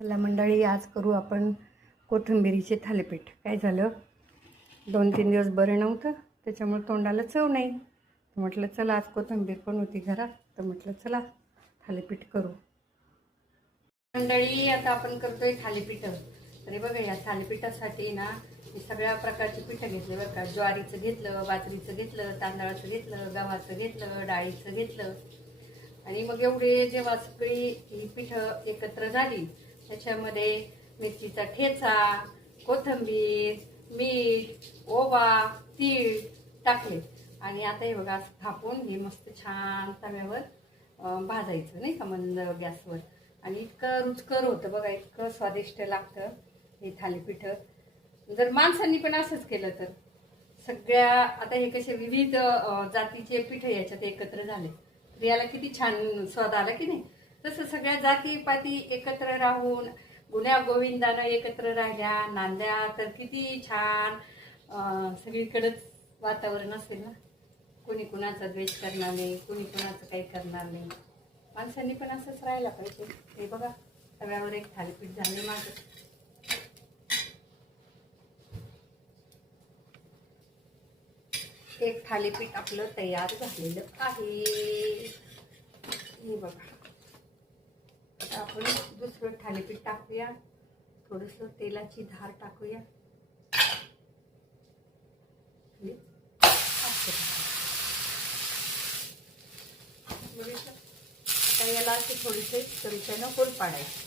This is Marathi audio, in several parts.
चला मंडळी, आज करू आपण कोथिंबिरीचे थालीपीठ. काय झालं, 2-3 दिवस बरं नव्हतं, त्याच्यामुळे तोंडाला चव नाही. म्हटलं चला, आज कोथिंबीर पण होती घरात, तर म्हटलं चला थालीपीठ करू. मंडळी, आता आपण करतोय थालीपीठ. तरी बघा, या थालीपीठासाठी ना मी सगळ्या प्रकारचे पिठं घेतले बरं का. ज्वारीचं घेतलं, बाजरीचं घेतलं, तांदळाचं घेतलं, गव्हाचं घेतलं, डाळीचं घेतलं. आणि मग एवढे जेव्हा सगळी ही पिठं एकत्र झाली, त्याच्यामध्ये मिरचीचा ठेचा, कोथिंबीर, मीठ, ओवा, तीळ टाकले. आणि आता हे बघा, थापून हे मस्त छान तव्यावर भाजायचं, नाही का, मंद गॅसवर. आणि इतकं रुचकर होतं बघा, इतकं स्वादिष्ट लागतं हे थालीपीठ. जर माणसांनी पण असंच केलं तर सगळ्या, आता हे कसे विविध जातीचे पीठ याच्यात एकत्र झाले, तर याला किती छान स्वाद आला की नाही. तसं सगळ्या जातीपाती एकत्र राहून गुण्या गोविंदानं एकत्र राहिल्या नांद्या तर किती छान सगळीकडेच वातावरण असेल ना. कोणी कुणाचा द्वेष करणार नाही, कोणी कुणाचं काही करणार नाही. माणसांनी पण असंच राहायला पाहिजे. हे बघा, तव्यावर एक थालीपीठ झाले माझं. एक थालीपीठ आपलं तयार झालेलं आहे. हे बघा, आता आपण दुसरं थालीपीठ टाकूया. थोडंसं तेलाची धार टाकूया. आता याला असे थोडेसे चमच्यानं होल पाडायचे.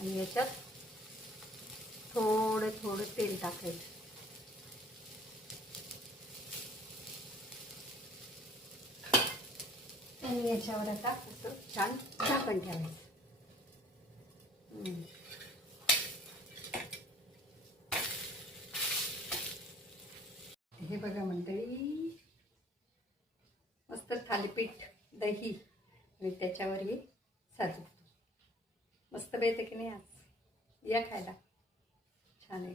आणि याच्यात थोडं थोडं तेल टाकायचं. आणि याच्यावर आता असं छान झाकण ठेवायचं. हे बघा मंडळी, मस्त थालीपीठ, दही आणि त्याच्यावर हे साजूक. मस्त बेते की नाही, आज या खायला, छान आहे.